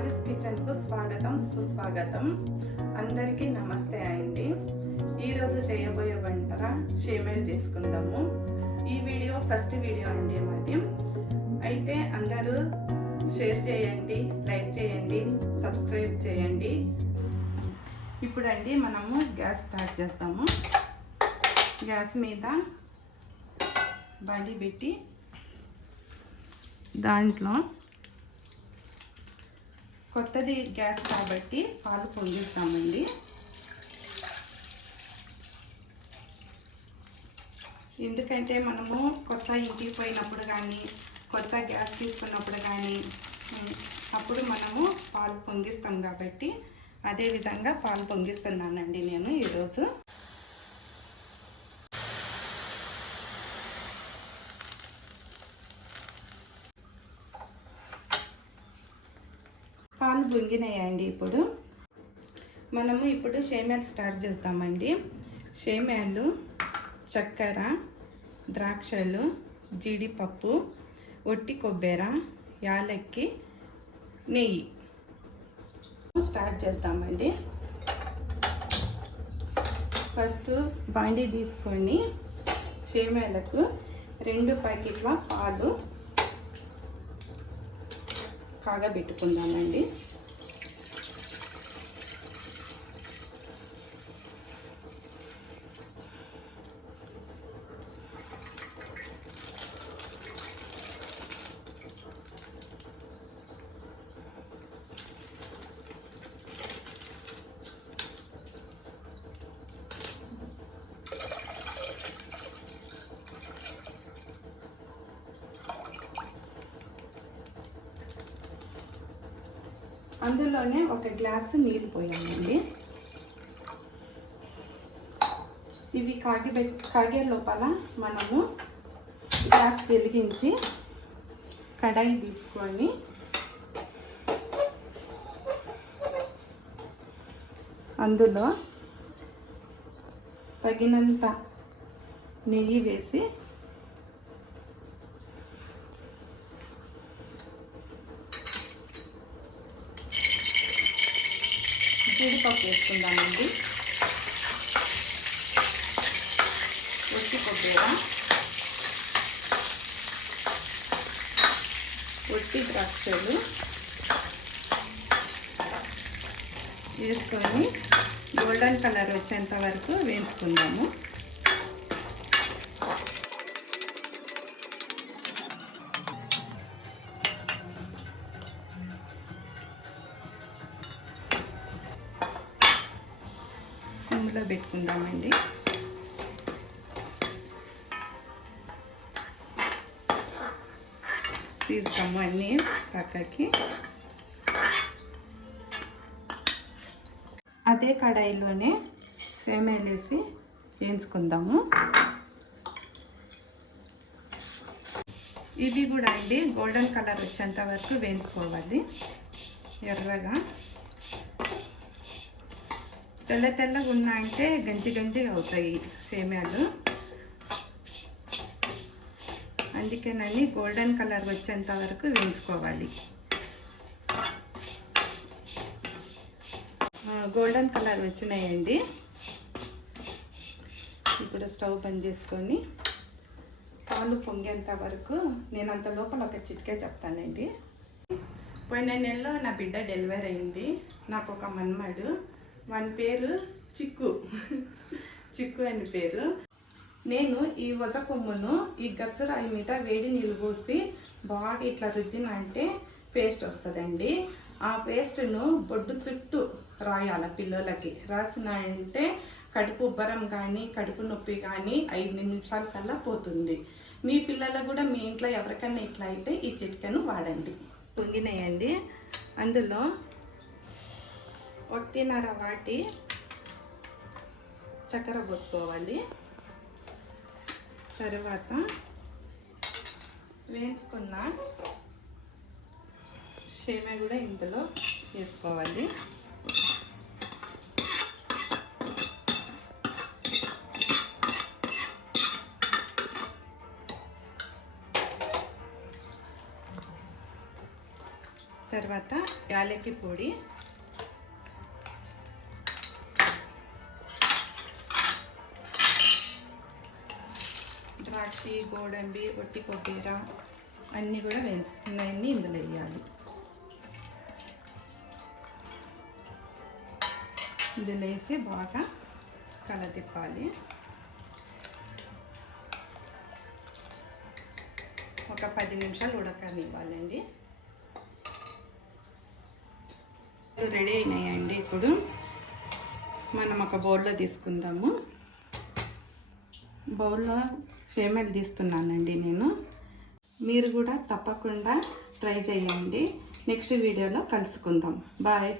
భావిస్ కిచెన్కు స్వాగతం సుస్వాగతం. అందరికీ నమస్తే అండి. ఈరోజు చేయబోయే వంట షేమేలు చేసుకుందాము. ఈ వీడియో ఫస్ట్ వీడియో అండి మాది. అయితే అందరూ షేర్ చేయండి, లైక్ చేయండి, సబ్స్క్రైబ్ చేయండి. ఇప్పుడండి మనము గ్యాస్ స్టార్ట్ చేస్తాము. గ్యాస్ మీద బండి పెట్టి దాంట్లో కొత్తది గ్యాస్ కాబట్టి పాలు పొంగిస్తామండి. ఎందుకంటే మనము కొత్త ఇంటికి పోయినప్పుడు కానీ కొత్త గ్యాస్ తీసుకున్నప్పుడు కానీ అప్పుడు మనము పాలు పొంగిస్తాం కాబట్టి అదేవిధంగా పాలు పొంగిస్తున్నానండి నేను ఈరోజు. పాలు పొంగినాయండి. ఇప్పుడు షేమ్యాలు స్టార్ట్ చేస్తామండి. షేమ్యాలు, చక్కెర, ద్రాక్షలు, జీడిపప్పు, ఒట్టి కొబ్బెర, యాలక్కి, నెయ్యి స్టార్ట్ చేస్తామండి. ఫస్ట్ బండి తీసుకొని షేమ్యాలకు 2 ప్యాకెట్ల పాలు కాగబెట్టుకుందామండి. అందులోనే 1 గ్లాసు నీళ్ళు పోయామండి. ఇవి కాగే లోపల మనము గ్యాస్ వెలిగించి కడాయి తీసుకొని అందులో తగినంత నెయ్యి వేసి జీడిపప్పు వేసుకుందామండి. ఒట్టి కొబ్బరి, ఒట్టి ద్రాక్షలు వేసుకొని గోల్డెన్ కలర్ వచ్చేంత వరకు వేసుకుందాము. సిమ్లో పెట్టుకుందామండి. తీస్తాము అన్నీ పక్కకి. అదే కడాయిలోనే సేమియాలు వేసి వేయించుకుందాము. ఇవి కూడా అండి గోల్డెన్ కలర్ వచ్చేంత వరకు వేయించుకోవాలి. ఎర్రగా తెల్లగా ఉన్నాయంటే గంజిగా అవుతాయి సేమియాలు. అందుకేనని గోల్డెన్ కలర్ వచ్చేంత వరకు వేయించుకోవాలి. గోల్డెన్ కలర్ వచ్చినాయండి. ఇప్పుడు స్టవ్ బంద్ చేసుకొని పాలు పొంగేంత వరకు నేను అంత లోపల ఒక చిట్కా చెప్తానండి. పోయిన నెలలో నా బిడ్డ డెలివరీ అయింది. నాకు ఒక మన్మడు, వాని పేరు చిక్కు అని పేరు. నేను ఈ వజ కొమ్మును ఈ గచ్చరాయి మీద వేడి నీళ్ళు పోసి బాగా ఇట్లా రుద్దినంటే పేస్ట్ వస్తుందండి. ఆ పేస్ట్ను బొడ్డు చుట్టూ రాయాల పిల్లలకి. రాసినంటే కడుపు ఉబ్బరం కానీ కడుపు నొప్పి కానీ 5 నిమిషాల కల్లా పోతుంది. మీ పిల్లలకు కూడా మీ ఇంట్లో ఎవరికైనా ఇట్లా అయితే ఈ చిట్కాను వాడండి. పొంగినాయండి. అందులో 1.5 వాటి చక్కెర పోసుకోవాలి. తర్వాత వేయించుకున్న షేమియా కూడా ఇందులో వేసుకోవాలి. తర్వాత యాలక్కి పొడి, ద్రాక్షి, గోడంబి, ఒట్టి కొబ్బరి అన్నీ కూడా వేసుకున్నాయన్నీ ఇందులో వేయాలి. ఇందులో వేసి బాగా కలదిప్పాలి. ఒక 10 నిమిషాలు ఉడకనివ్వాలండి. రెడీ అయినాయండి. ఇప్పుడు మనం ఒక బౌల్లో తీసుకుందాము. బౌల్లో సేమియాలు తీస్తున్నానండి నేను. మీరు కూడా తప్పకుండా ట్రై చేయండి. నెక్స్ట్ వీడియోలో కలుసుకుందాం. బాయ్.